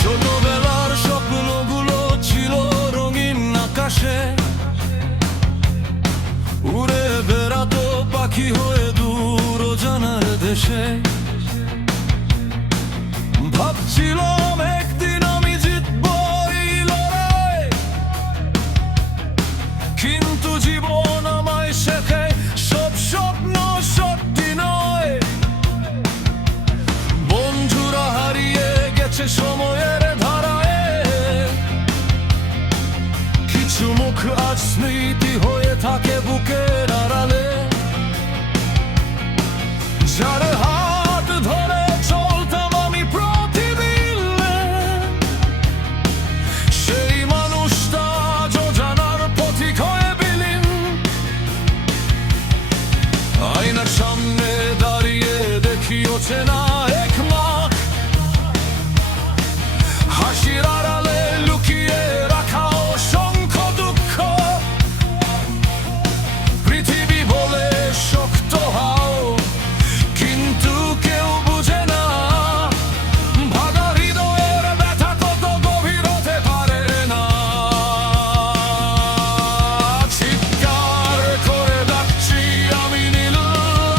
ছোটবেলার স্বপ্নগুলো ছিল রঙিন আকাশে, উড়ে বেড়াতো পাখি হয়ে দূর অজানার দেশে। ভাবছিলাম একদিন আমি জিতবো এই লড়াই, কিন্তু জীবন আমায় শেখে সব স্বপ্ন সত্যি নয়। বন্ধুরা হারিয়ে গেছে সময়ের ধারায়, কিছু মুখ আজ স্মৃতি হয়ে থাকে বুকের আড়ালে। যার হাত ধরে চলতাম আমি প্রতিদিনে, সেই মানুষটা আজ জানার পথিক হয়ে বিলীন। আয়নার সামনে দাঁড়িয়ে দেখি অচেনা এক মা, হাসির আড়ালে লুকিয়ে রাখা অসংখ্য দুঃখ। পৃথিবী বলে শক্ত হও, কিন্তু কেউ বুঝে না ভাঙা হৃদয়ের ব্যথা কত গভীর হতে পারে না। চিৎকার করে ডাকছি আমি নীল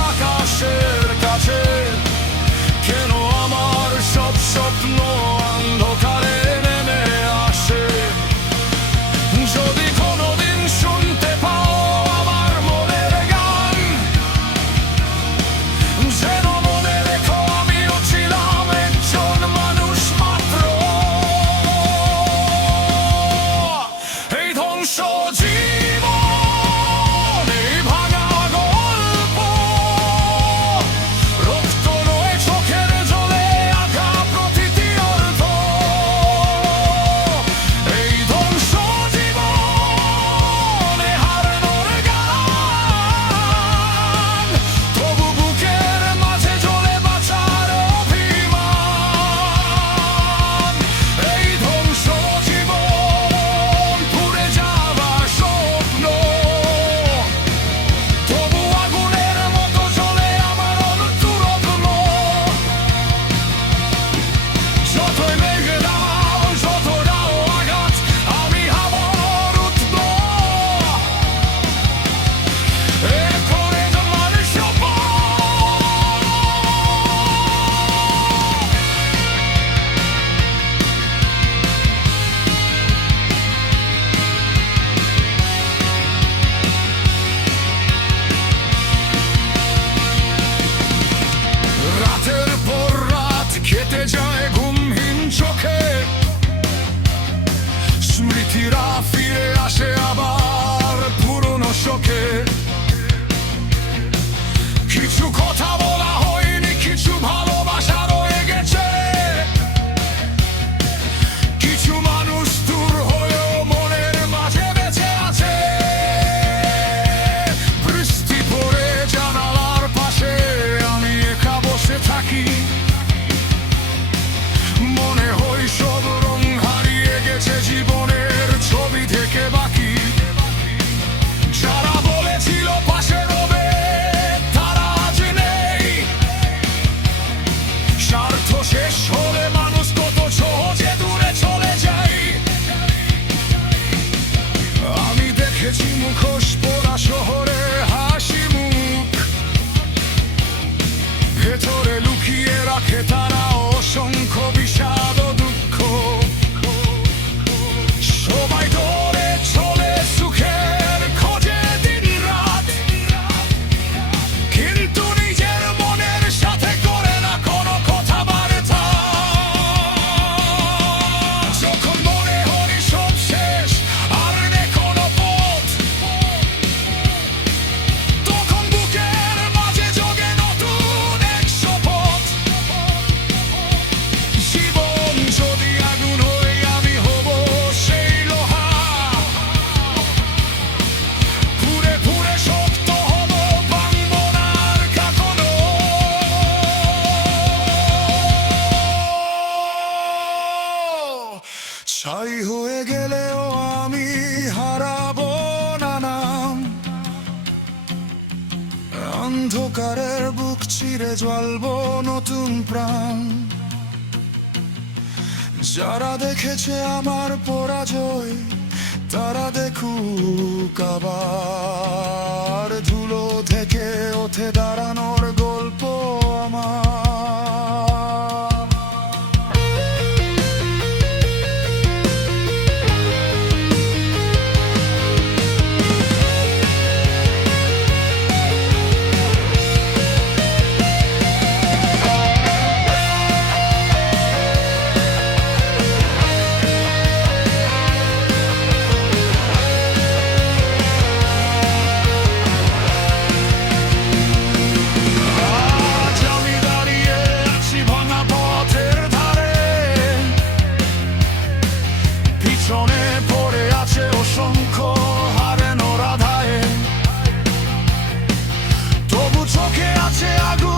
আকাশের কাছে, কেন আমার সব স্বপ্ন অন্ধকারে নেমে আসে? যদি কোনোদিন শুনতে পাও আমার মনের গান, যেন মনে রেখো আমিও ছিলাম একজন মানুষ মাত্র। এই ধ্বংস জীবন, এই ভাঙা গল্প, রক্ত নয় চোখের জলে আঁকা প্রতিটি অর্থ। এই ধ্বংস জীবন, এ হারানোর গান, তবু বুকের মাঝে জ্বলে বাঁচার অভিমান। এই ধ্বংস জীবন, পুড়ে যাওয়া স্বপ্ন, তবু আগুনের মতো জ্বলে আমার অন্তরত্ন। যতই মেঘে দাও, যত দাও আঘাত, আমি আবার উঠব। এরপরে তোমার শপথ। রাতের পর রাত কেটে যায় ঘুমহীন চোখে, স্মৃতিরা ফিরে আসে আবার পুরনো শোকে। কিছু কথা বলা হয়নি, কিছু ভালোবাসা রয়ে গেছে, কিছু মানুষ দূর হয়েও মনের মাঝে বেঁচে আছে। বৃষ্টি পড়ে জানালার পাশে আমি একা বসে থাকি, মনে হয় সব রং হারিয়ে গেছে জীবনের ছবি থেকে বাকি। গেলেও আমি হারাবো না নাম। অন্ধকারের বুক চিরে জ্বলবো নতুন প্রাণ। যারা দেখেছে আমার পরাজয় তারা দেখুক আবার, ধুলো থেকে ওঠে দাঁড়ানোর গল্প আমার। পিছনে পড়ে আছে অসংখ্য হারানোর আধারে, তবু চোখে আছে আগুন।